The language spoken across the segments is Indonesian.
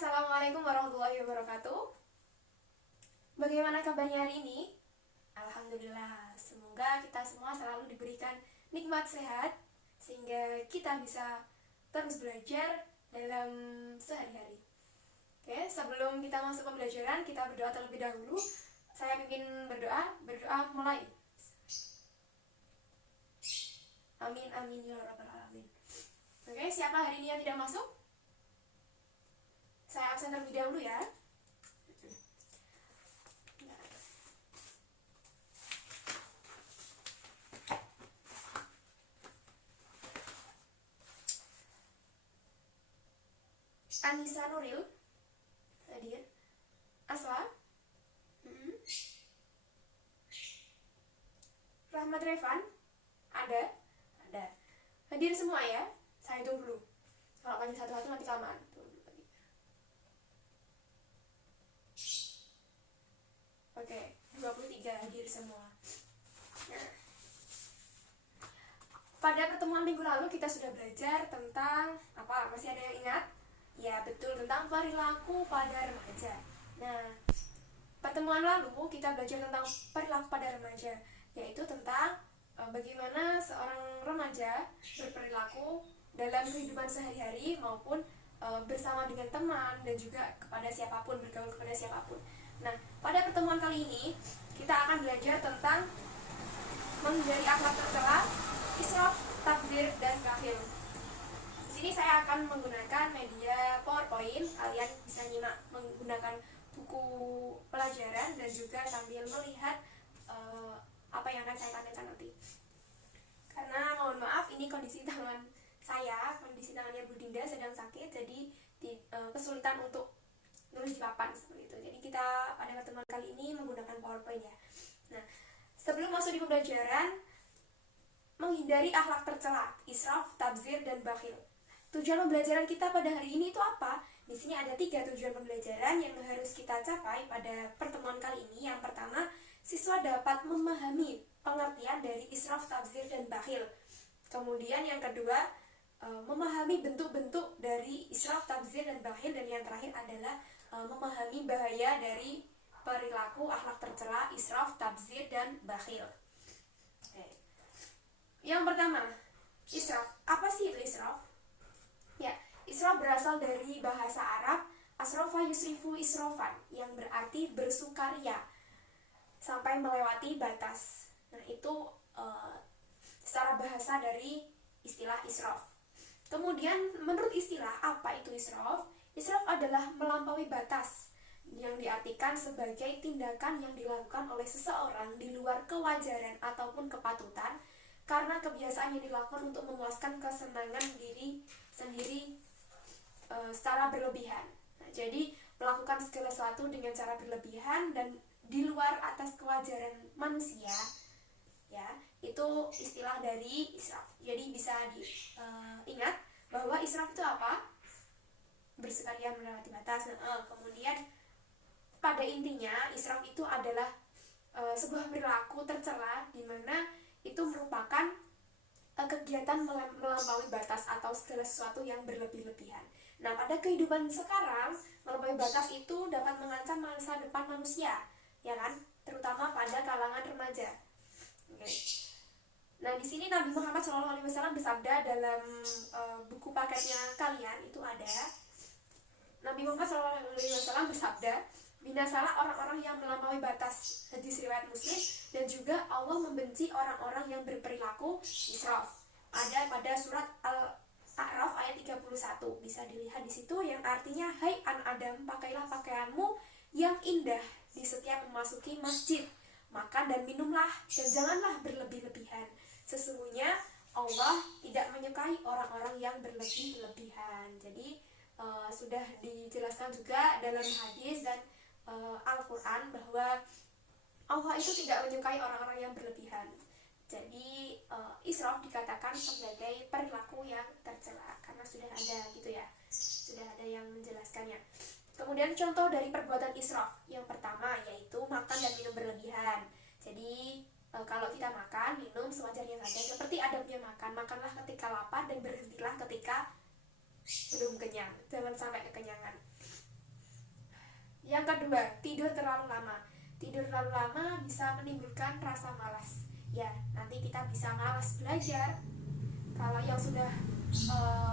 Assalamualaikum warahmatullahi wabarakatuh. Bagaimana kabarnya hari ini? Alhamdulillah, semoga kita semua selalu diberikan nikmat sehat sehingga kita bisa terus belajar dalam sehari-hari. Oke, sebelum kita masuk pembelajaran, kita berdoa terlebih dahulu. Saya ingin berdoa mulai. Amin amin ya rabbal alamin. Oke, siapa hari ini yang tidak masuk? Saya absen terlebih dahulu ya. Anissa Nuril hadir. Asla. Rahmat Revan ada. Hadir semua ya. Saya hitung dulu. Kalau panggil satu-satu nanti kelamaan. Oke, 23 hadir semua. Nah, pada pertemuan minggu lalu kita sudah belajar tentang apa? Masih ada yang ingat? Ya, betul, tentang perilaku pada remaja. Nah, pertemuan lalu kita belajar tentang perilaku pada remaja, yaitu tentang bagaimana seorang remaja berperilaku dalam kehidupan sehari-hari maupun bersama dengan teman dan juga kepada siapapun, bergaul kepada siapapun. Nah, pada pertemuan kali ini kita akan belajar tentang menghindari akhlak tercela, israf, tabdzir, dan bakhil. Di sini saya akan menggunakan media PowerPoint. Kalian bisa nyimak menggunakan buku pelajaran dan juga sambil melihat apa yang akan saya tanyakan nanti. Karena mohon maaf, ini kondisi tangannya Bu Dinda sedang sakit, jadi kesulitan untuk nulis di papan seperti itu. Jadi kita pada pertemuan kali ini menggunakan PowerPoint ya. Nah, sebelum masuk di pembelajaran, menghindari akhlak tercela, israf, tabdzir, dan bakhil. Tujuan pembelajaran kita pada hari ini itu apa? Di sini ada 3 tujuan pembelajaran yang harus kita capai pada pertemuan kali ini. Yang pertama, siswa dapat memahami pengertian dari israf, tabdzir, dan bakhil. Kemudian yang kedua, memahami bentuk-bentuk dari israf, tabdzir, dan bakhil. Dan yang terakhir adalah memahami bahaya dari perilaku akhlak tercela, israf, tabdzir, dan bakhil. Oke. Yang pertama, israf. Apa sih itu israf? Ya, israf berasal dari bahasa Arab asrofa yusrifu isrofan, yang berarti bersukaria sampai melewati batas. Nah, itu secara bahasa dari istilah israf. Kemudian menurut istilah, apa itu israf? Israf adalah melampaui batas, yang diartikan sebagai tindakan yang dilakukan oleh seseorang di luar kewajaran ataupun kepatutan karena kebiasaan yang dilakukan untuk memuaskan kesenangan diri sendiri secara berlebihan. Nah, jadi melakukan segala sesuatu dengan cara berlebihan dan di luar atas kewajaran manusia, ya, itu istilah dari israf. Jadi bisa diingat bahwa israf itu apa? Bersukaria melewati batas. Kemudian pada intinya israf itu adalah sebuah perilaku tercela di mana itu merupakan kegiatan melampaui batas atau segala sesuatu yang berlebih-lebihan. Nah, pada kehidupan sekarang, melampaui batas itu dapat mengancam masa depan manusia, ya kan? Terutama pada kalangan remaja. Oke. Nah, di sini Nabi Muhammad SAW bersabda dalam buku paketnya kalian itu ada. Nabi Muhammad SAW bersabda, binasalah orang-orang yang melampaui batas, hadis riwayat Muslim, dan juga Allah membenci orang-orang yang berperilaku israf. Ada pada surat Al-A'raf ayat 31, bisa dilihat di situ, yang artinya, hai anak Adam, pakailah pakaianmu yang indah di setiap memasuki masjid, makan dan minumlah, dan janganlah berlebih-lebihan. Sesungguhnya Allah tidak menyukai orang-orang yang berlebih-lebihan. Jadi sudah dijelaskan juga dalam hadis dan Al-Quran bahwa Allah itu tidak menyukai orang-orang yang berlebihan. Jadi israf dikatakan sebagai perilaku yang tercela karena sudah ada gitu ya, sudah ada yang menjelaskannya. Kemudian contoh dari perbuatan israf yang pertama yaitu makan dan minum berlebihan. Jadi kalau kita makan, minum sewajarnya saja, seperti adabnya makan. Makanlah ketika lapar dan berhentilah ketika belum kenyang, jangan sampai kekenyangan. kedua, tidur terlalu lama. Tidur terlalu lama bisa menimbulkan rasa malas. Ya, nanti kita bisa malas belajar. Kalau yang sudah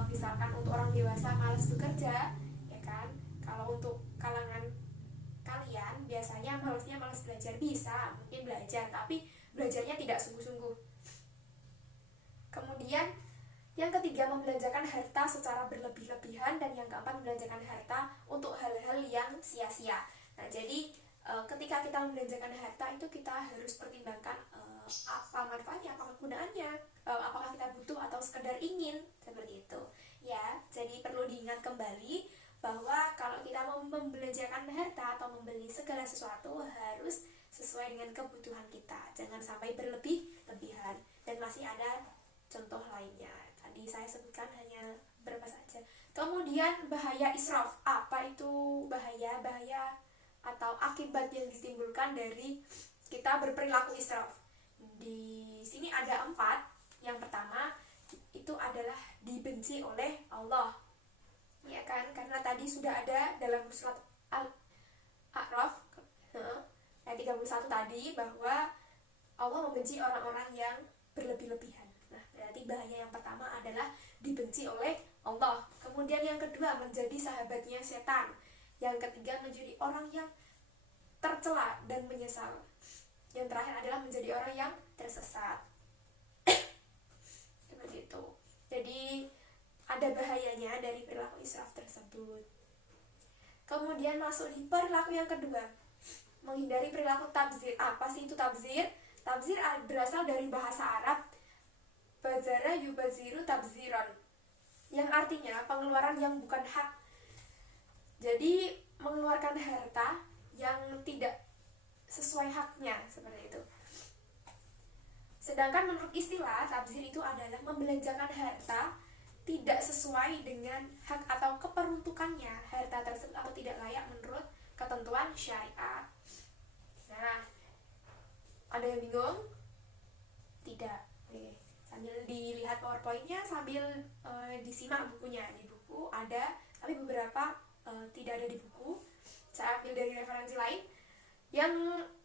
misalkan untuk orang dewasa malas bekerja, ya kan? Kalau untuk kalangan kalian biasanya malasnya malas belajar, bisa mungkin belajar tapi belajarnya tidak sungguh-sungguh. Kemudian yang ketiga, membelanjakan harta secara berlebih-lebihan, dan yang keempat, membelanjakan harta untuk hal-hal yang sia-sia. Nah, jadi ketika kita membelanjakan harta itu kita harus pertimbangkan apa manfaatnya, apa kegunaannya, apakah kita butuh atau sekedar ingin, seperti itu. Ya, jadi perlu diingat kembali bahwa kalau kita mau membelanjakan harta atau membeli segala sesuatu harus sesuai dengan kebutuhan kita, jangan sampai berlebih-lebihan. Dan masih ada contoh lainnya. Tadi saya sebutkan hanya beberapa saja. Kemudian bahaya israf. Apa itu bahaya? Bahaya atau akibat yang ditimbulkan dari kita berperilaku israf. Di sini ada 4. Yang pertama itu adalah dibenci oleh Allah. Ya kan? Karena tadi sudah ada dalam surat Al-A'raf ayat 31 tadi bahwa Allah membenci orang-orang yang berlebih-lebihan. Nah, berarti bahaya yang pertama adalah dibenci oleh Allah. Kemudian yang kedua, menjadi sahabatnya setan. Yang ketiga, menjadi orang yang tercela dan menyesal. Yang terakhir adalah menjadi orang yang tersesat. Seperti itu. Jadi ada bahayanya dari perilaku israf tersebut. Kemudian masuk di perilaku yang kedua, menghindari perilaku tabzir. Apa sih itu tabzir? Tabzir berasal dari bahasa Arab bazara yubaziru tabziran, yang artinya pengeluaran yang bukan hak. Jadi mengeluarkan harta yang tidak sesuai haknya, seperti itu. Sedangkan menurut istilah, tabzir itu adalah membelanjakan harta tidak sesuai dengan hak atau keperuntukannya harta tersebut, atau tidak layak menurut ketentuan syariat. Nah, ada yang bingung? Tidak. Oke. Sambil dilihat powerpointnya, sambil disimak bukunya. Di buku ada, tapi beberapa tidak ada di buku. Saya ambil dari referensi lain. Yang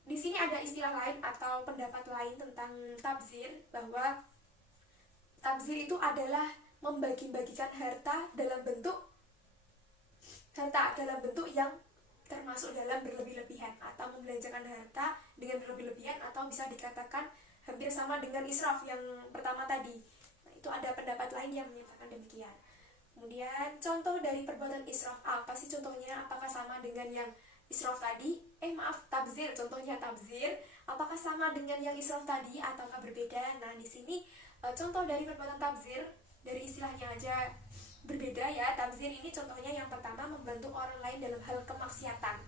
di sini ada istilah lain atau pendapat lain tentang tabzir, bahwa tabzir itu adalah membagi-bagikan harta dalam bentuk yang termasuk dalam berlebih-lebihan, atau membelanjakan harta dengan berlebih-lebihan, atau bisa dikatakan hampir sama dengan israf yang pertama tadi. Nah, itu ada pendapat lain yang menyatakan demikian. Kemudian contoh dari perbuatan israf, apa sih contohnya? Apakah sama dengan yang israf tadi? Tabzir, contohnya tabzir, apakah sama dengan yang israf tadi ataukah berbeda? Nah, di sini contoh dari perbuatan tabzir, dari istilahnya aja berbeda ya. Tabzir ini contohnya yang pertama, membantu orang lain dalam hal kemaksiatan.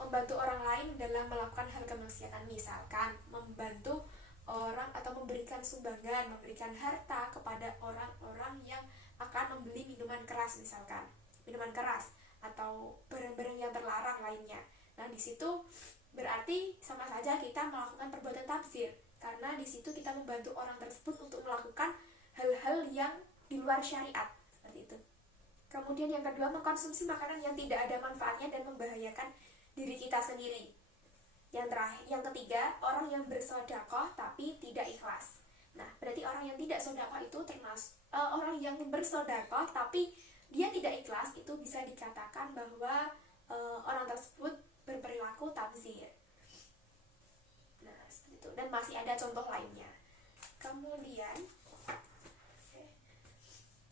Membantu orang lain dalam melakukan hal kemaksiatan, misalkan membantu orang atau memberikan sumbangan, memberikan harta kepada orang-orang yang akan membeli minuman keras, misalkan minuman keras atau barang-barang yang terlarang lainnya. Nah, di situ berarti sama saja kita melakukan perbuatan tabzir, karena di situ kita membantu orang tersebut untuk melakukan hal-hal yang di luar syariat, seperti itu. Kemudian yang kedua, mengkonsumsi makanan yang tidak ada manfaatnya dan membahayakan diri kita sendiri. Yang terakhir, yang ketiga, orang yang bersedekah tapi tidak ikhlas. Nah, berarti orang yang tidak sedekah itu termasuk orang yang bersedekah tapi dia tidak ikhlas, itu bisa dikatakan bahwa orang tersebut berperilaku tabzir. Nah, seperti itu. Dan masih ada contoh lainnya. Kemudian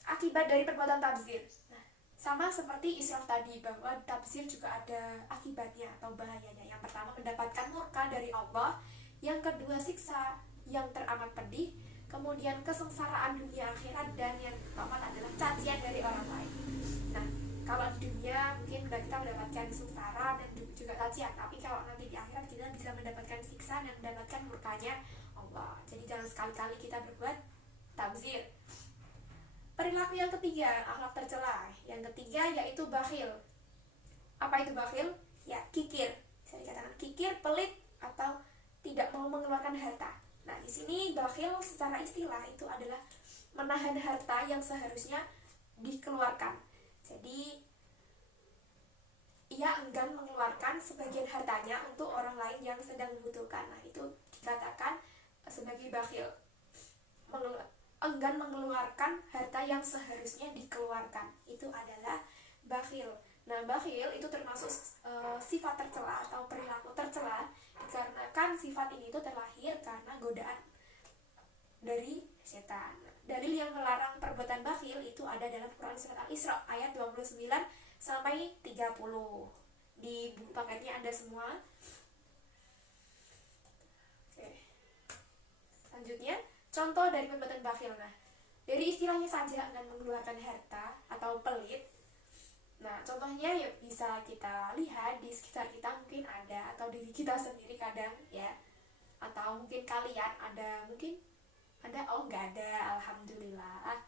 akibat dari perbuatan tabzir. Nah, sama seperti israf tadi, bahwa tabzir juga ada akibatnya atau bahayanya. Yang pertama, mendapatkan murka dari Allah. Yang kedua, siksa yang teramat pedih. Kemudian kesengsaraan dunia akhirat. Dan yang keempat adalah cacian dari orang lain. Nah, kalau di dunia mungkin kita mendapatkan sengsara dan juga cacian, tapi kalau nanti di akhirat kita bisa mendapatkan siksa dan mendapatkan murkanya Allah. Jadi jangan sekali-kali kita berbuat tabzir. Perilaku yang ketiga, akhlak tercela. Yang ketiga yaitu bakhil. Apa itu bakhil? Ya, kikir. Bisa dikatakan kikir, pelit, atau tidak mau mengeluarkan harta. Nah, di sini bakhil secara istilah itu adalah menahan harta yang seharusnya dikeluarkan. Jadi ia enggan mengeluarkan sebagian hartanya untuk orang lain yang sedang membutuhkan. Nah, itu dikatakan sebagai bakhil, enggan mengeluarkan harta yang seharusnya dikeluarkan, itu adalah bakhil. Nah, bakhil itu termasuk sifat tercela atau perilaku tercela, dikarenakan sifat ini itu terlahir karena godaan dari setan. Dalil yang melarang perbuatan bakhil itu ada dalam Quran surat Al-Isra ayat 29 sampai 30. Di buku paketnya ada semua. Oke. Selanjutnya, contoh dari perbuatan bakhil. Nah, dari istilahnya saja enggan mengeluarkan harta atau pelit. Nah, contohnya ya bisa kita lihat di sekitar kita, mungkin ada, atau diri kita sendiri kadang ya. Atau mungkin kalian ada, mungkin ada, oh nggak ada, alhamdulillah.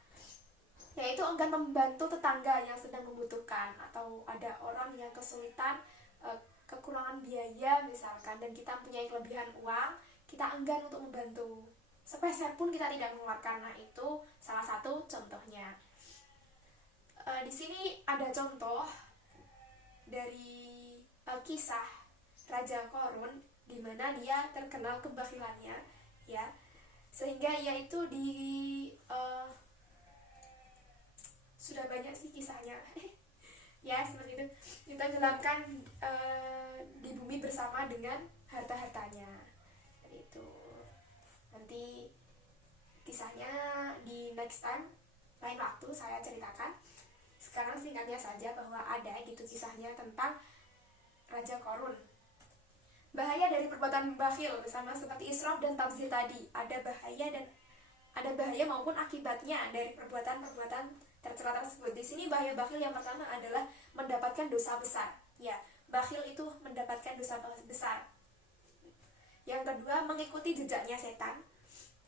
Yaitu enggan membantu tetangga yang sedang membutuhkan, atau ada orang yang kesulitan, kekurangan biaya misalkan, dan kita punya kelebihan uang, kita enggan untuk membantu. Sepeser pun kita tidak mengeluarkan. Nah, itu salah satu contohnya. Di sini ada contoh dari kisah Raja Qarun, di mana dia terkenal kebakhilannya, ya, sehingga ia itu sudah banyak sih kisahnya ya, seperti itu, ditenggelamkan di bumi bersama dengan harta-hartanya. Itu nanti kisahnya di next time, lain waktu saya ceritakan. Sekarang singkatnya saja bahwa ada gitu kisahnya tentang Raja Qarun. Bahaya dari perbuatan bakhil sama seperti israf dan tabdzir tadi. Ada bahaya maupun akibatnya dari perbuatan-perbuatan tercela tersebut. Di sini bahaya bakhil yang pertama adalah mendapatkan dosa besar. Ya, bakhil itu mendapatkan dosa besar. Yang kedua, mengikuti jejaknya setan.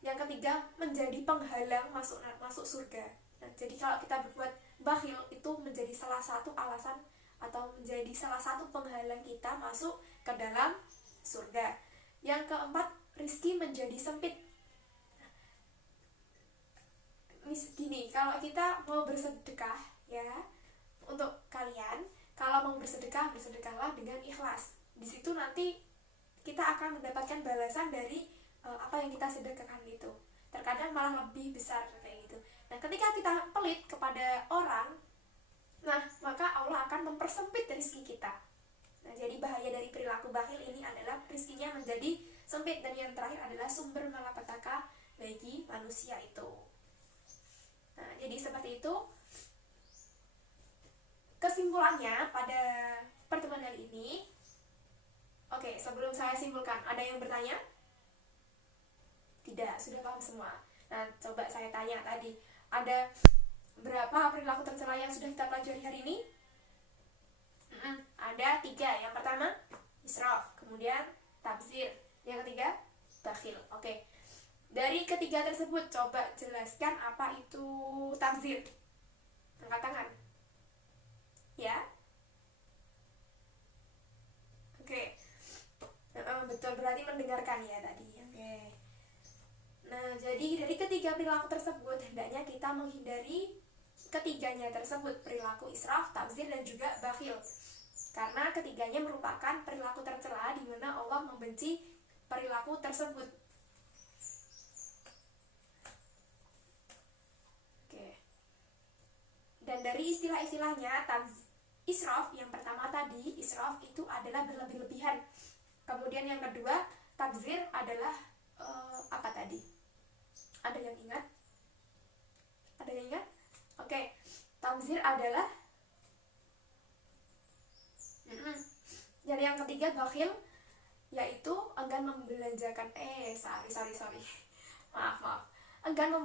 Yang ketiga, menjadi penghalang masuk surga. Nah, jadi kalau kita berbuat bakhil itu menjadi salah satu alasan atau menjadi salah satu penghalang kita masuk ke dalam surga. Yang keempat, rizki menjadi sempit. Gini, kalau kita mau bersedekah ya, untuk kalian, kalau mau bersedekah, bersedekahlah dengan ikhlas. Di situ nanti kita akan mendapatkan balasan dari apa yang kita sedekahkan itu. Terkadang malah lebih besar kayak gitu. Nah, ketika kita pelit kepada orang, nah maka Allah akan mempersempit rezeki kita. Nah, jadi bahaya dari perilaku bakhil ini adalah rezekinya menjadi sempit, dan yang terakhir adalah sumber malapetaka bagi manusia itu. Nah, jadi seperti itu kesimpulannya pada pertemuan kali ini. Oke, sebelum saya simpulkan, ada yang bertanya? Tidak, sudah paham semua. Nah, coba saya tanya tadi, ada berapa perilaku tercela yang sudah kita pelajari hari ini? Ada 3. Yang pertama, israf, kemudian tabdzir, yang ketiga, bakhil. Oke. Dari ketiga tersebut, coba jelaskan apa itu tabdzir. Angkat tangan. Ya. Oke. Betul, berarti mendengarkan ya tadi. Oke. Nah, jadi dari ketiga perilaku tersebut, hendaknya kita menghindari ketiganya tersebut, perilaku israf, tabdzir, dan juga bakhil. Karena ketiganya merupakan perilaku tercela di mana Allah membenci perilaku tersebut. Oke. Dan dari istilah-istilahnya, israf yang pertama tadi, israf itu adalah berlebih-lebihan. Kemudian yang kedua, tabdzir adalah apa tadi? Ada yang ingat? Ada yang ingat? Oke. Tabdzir adalah dan yang ketiga bakhil, yaitu enggan membelanjakan maaf enggan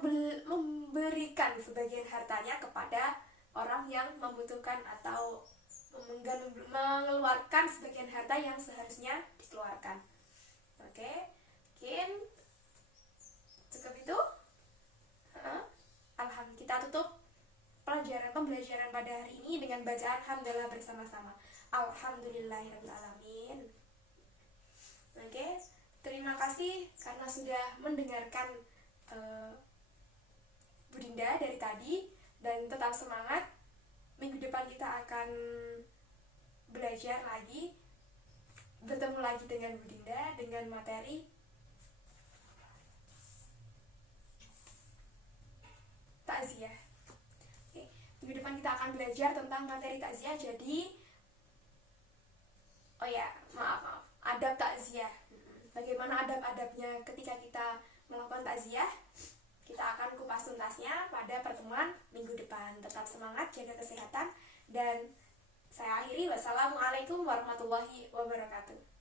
memberikan sebagian hartanya kepada orang yang membutuhkan, atau enggan mengeluarkan sebagian harta yang seharusnya dikeluarkan. Oke, mungkin cukup itu. Alhamdulillah, kita tutup pembelajaran pada hari ini dengan bacaan hamdalah bersama-sama. Alhamdulillahirrahmanirrahim. Oke, terima kasih karena sudah mendengarkan Budinda dari tadi, dan tetap semangat. Minggu depan kita akan belajar belajar lagi, bertemu lagi dengan Bu Dinda dengan materi takziah. Oke, minggu depan kita akan belajar tentang materi takziah. Jadi, oh ya, maaf, adab takziah. Bagaimana adab-adabnya ketika kita melakukan takziah? Kita akan kupas tuntasnya pada pertemuan minggu depan. Tetap semangat, jaga kesehatan, dan saya akhiri. Wassalamualaikum warahmatullahi wabarakatuh.